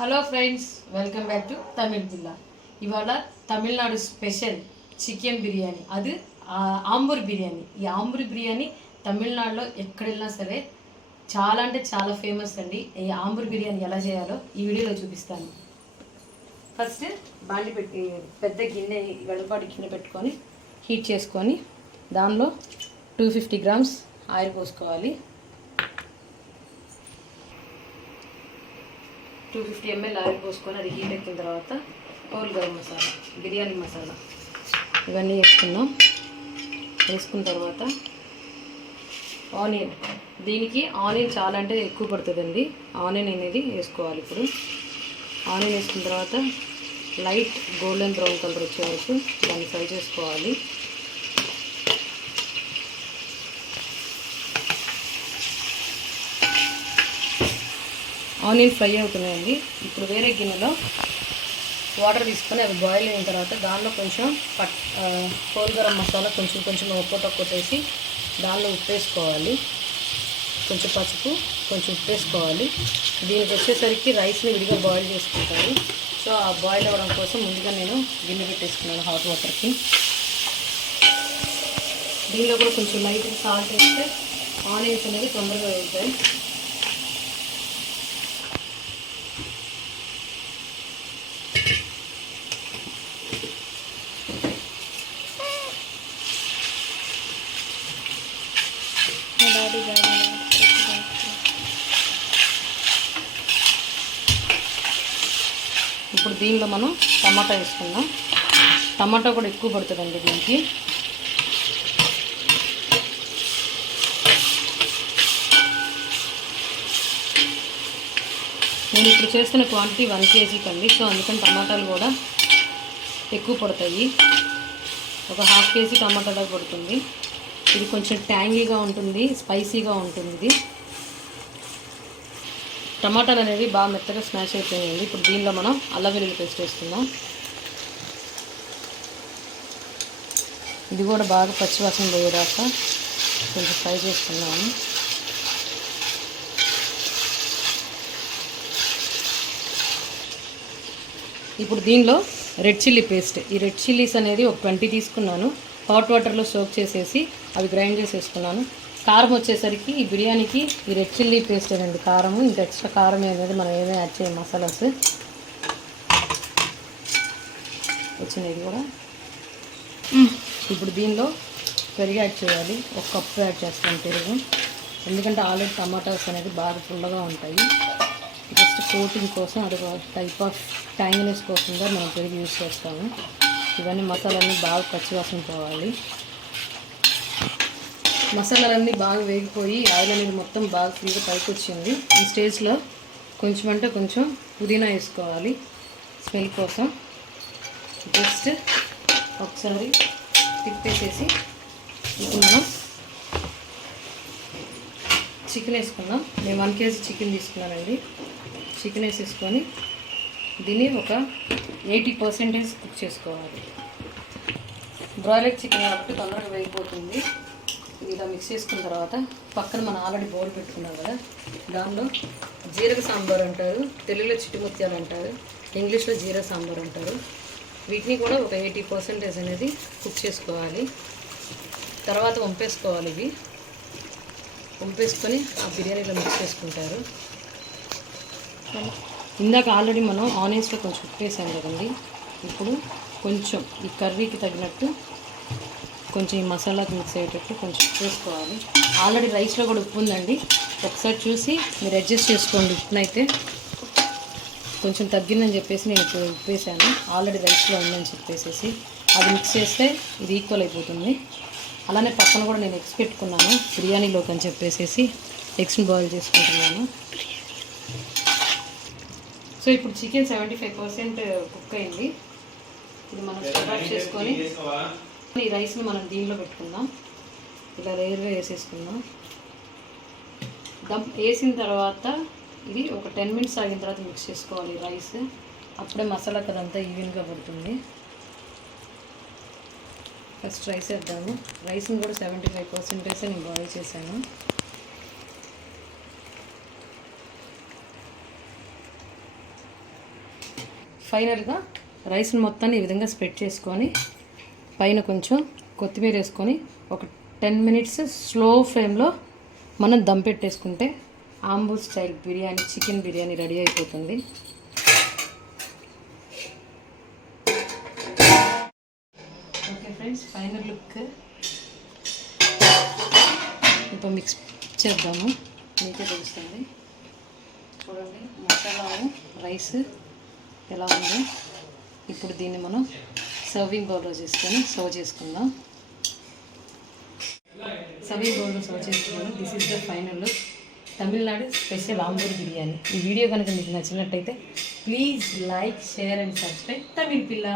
Hello friends, welcome back to Tamil బిల్లా. ఇవాళ Tamil Nadu special chicken biryani, అది ఆంబూర్ బిర్యానీ. ఈ ఆంబూర్ బిర్యానీ తమిళనాడులో ఎక్కడ వెళ్ళినా సరే చాలా అంటే చాలా ఫేమస్ అండి. ఈ ఆంబూర్ బిర్యానీ ఎలా చేయాలో ఈ వీడియోలో చూపిస్తాను. ఫస్ట్ బాండి పెట్టి పెద్ద గిన్నె, వెడల్పాటి గిన్నె పెట్టుకొని హీట్ చేసుకొని దానిలో 250 గ్రామ్స్ ఆయిల్ పోసుకోవాలి. 250 ml ఆయిల్ పోసుకొని అది హీట్ ఎక్కిన తర్వాత హోల్ గరం మసాలా, బిర్యానీ మసాలా ఇవన్నీ వేసుకున్న తర్వాత ఆనియన్, దీనికి ఆనియన్ చాలా అంటే ఎక్కువ పడుతుందండి. ఆనియన్ అనేది వేసుకోవాలి. ఇప్పుడు ఆనియన్ వేసుకున్న తర్వాత లైట్ గోల్డెన్ బ్రౌన్ కలర్ వచ్చే వరకు దాన్ని ఫ్రై చేసుకోవాలి. ఆనియన్ ఫ్రై అవుతున్నాయండి. ఇప్పుడు వేరే గిన్నెలో వాటర్ తీసుకొని అవి బాయిల్ అయిన తర్వాత దానిలో కొంచెం హోల్ గరం మసాలా కొంచెం ఒక్కొట్టేసి దానిలో ఉప్పు వేసుకోవాలి. కొంచెం పసుపు, కొంచెం ఉప్పు వేసుకోవాలి. దీనికి వచ్చేసరికి రైస్ని విడిగా బాయిల్ చేసుకుంటాను. సో ఆ బాయిల్ అవ్వడం కోసం ముందుగా నేను గిన్నె పెట్టేసుకున్నాను హాట్ వాటర్కి. దీనిలో కూడా కొంచెం లైట్గా సాల్ట్ వేస్తే ఆనియన్స్ అనేది తొందరగా వేగుతాయి. ఇప్పుడు దీనిలో మనం టమాటా వేసుకుందాం. టమాటా కూడా ఎక్కువ పడుతుందండి దీనికి. నేను ఇప్పుడు చేస్తున్న క్వాంటిటీ 1 kg కండి. సో అందుకని టమాటాలు కూడా ఎక్కువ పడతాయి. ఒక 1/2 kg టమాటా దాకా పడుతుంది. ఇది కొంచెం ట్యాంగీగా ఉంటుంది, స్పైసీగా ఉంటుంది. ఇది టమాటాలు అనేవి బాగా మెత్తగా స్మాష్ అయిపోయాయండి. ఇప్పుడు దీనిలో మనం అల్లం వెల్లుల్లి పేస్ట్ వేస్తున్నాం. ఇది కూడా బాగా పచ్చివాసన పోయేదాకా కొంచెం ఫ్రై చేసుకున్నాము. ఇప్పుడు దీనిలో రెడ్ చిల్లీ పేస్ట్, ఈ రెడ్ చిల్లీస్ అనేది ఒక 20 తీసుకున్నాను. హాట్ వాటర్లో సోక్ చేసేసి అవి గ్రైండ్ చేసేసుకున్నాను. కారం వచ్చేసరికి ఈ బిర్యానీకి ఈ రెడ్ చిల్లీ పేస్ట్ అనేది కారము, ఇంకా ఎక్స్ట్రా కారం అనేది మనం ఏమీ యాడ్ చేయం. మసాలాస్ వచ్చినాయి కూడా. ఇప్పుడు దీనిలో పెరుగు యాడ్ చేయాలి. 1 కప్పు యాడ్ చేస్తాను పెరుగు, ఎందుకంటే ఆల్రెడీ టమాటాస్ అనేది బాగా ఫుల్గా ఉంటాయి. జస్ట్ కోటింగ్ కోసం, అది టైప్ ఆఫ్ ట్యాంగినెస్ కోసంగా మనం పెరుగు యూజ్ చేస్తాము. ఇవన్నీ మసాలాన్ని బాగా పచ్చివాసన పోవాలి. మసాలాలన్నీ బాగా వేగిపోయి ఆయిల్ అనేది మొత్తం బాగా ఫ్రీగా పైకి వచ్చింది. ఈ స్టేజ్లో కొంచెం అంటే కొంచెం పుదీనా వేసుకోవాలి స్మెల్ కోసం. జస్ట్ ఒకసారి తిప్పేసేసి ఇప్పుడు మనం చికెన్ వేసుకుందాం. నేను 1 kg చికెన్ తీసుకున్నానండి. చికెన్ వేసేసుకొని దీన్ని ఒక 80% కుక్ చేసుకోవాలి. బ్రాయిలర్ చికెన్ కాబట్టి తొందరగా వేగిపోతుంది. ఇలా మిక్స్ చేసుకున్న తర్వాత పక్కన మనం ఆల్రెడీ బౌల్ పెట్టుకున్నాం కదా, దానిలో జీరక సాంబార్ అంటారు, తెలుగులో చిట్టుముత్యాలు అంటారు, ఇంగ్లీష్లో జీరా సాంబార్ అంటారు. వీటిని కూడా ఒక 80% అనేది కుక్ చేసుకోవాలి. తర్వాత వంపేసుకోవాలి. ఇవి వంపేసుకొని ఆ బిర్యానీలో మిక్స్ చేసుకుంటారు. ఇందాక ఆల్రెడీ మనం ఆనియన్స్లో కొంచెం ఉప్పు వేసాం కదండి. ఇప్పుడు కొంచెం ఈ కర్రీకి తగినట్టు కొంచెం ఈ మసాలాకి మిక్స్ అయ్యేటట్టు కొంచెం వేసుకోవాలి. ఆల్రెడీ రైస్లో కూడా ఉప్పు ఉందండి, ఒకసారి చూసి మీరు అడ్జస్ట్ చేసుకోండి. ఉప్పునైతే కొంచెం తగ్గిందని చెప్పేసి నేను ఇప్పుడు ఉప్పు వేసాను. ఆల్రెడీ రైస్లో ఉందని చెప్పేసి అది మిక్స్ చేస్తే ఇది ఈక్వల్ అయిపోతుంది. అలానే పక్కన కూడా నేను ఎగ్స్ పెట్టుకున్నాను బిర్యానీలోకి అని చెప్పేసి ఎగ్స్ని బాయిల్ చేసుకుంటున్నాను. సో ఇప్పుడు చికెన్ 75% కుక్ అయింది. ఇది మనం స్టవ్ ఆఫ్ చేసుకొని ఈ రైస్ని మనం దీనిలో పెట్టుకుందాం. ఇలా లేయర్గా వేసేసుకుందాం. దమ్ వేసిన తర్వాత ఇది ఒక 10 minutes ఆగిన తర్వాత మిక్స్ చేసుకోవాలి రైస్. అప్పుడే మసాలా కదంతా ఈవెన్గా పడుతుంది. ఫస్ట్ రైస్ వేద్దాము. రైస్ని కూడా 75% నేను బాయిల్ చేశాను. ఫైనల్గా రైస్ని మొత్తాన్ని ఈ విధంగా స్ప్రెడ్ చేసుకొని పైన కొంచెం కొత్తిమీర వేసుకొని ఒక 10 మినిట్స్ స్లో ఫ్లేమ్లో మనం దమ్ పెట్టేసుకుంటే Ambur style biryani, chicken biryani ready అయిపోతుంది. ఓకే ఫ్రెండ్స్, ఫైనల్ లుక్ ఇప్పుడు మిక్స్ చేద్దాము, మీకే తెలుస్తుంది. చూడండి మసాలా రైస్ ఎలా ఉందో. ఇప్పుడు దీన్ని మనం సర్వింగ్ బౌల్లో చేసుకొని సర్వ్ చేసుకుందాం. సర్వింగ్ బౌల్లో సర్వ్ చేసుకున్నాను. This is the final look, Tamil Nadu special Ambur biryani. ఈ వీడియో కనుక మీకు నచ్చినట్టయితే please like, share and subscribe Tamil పిల్ల.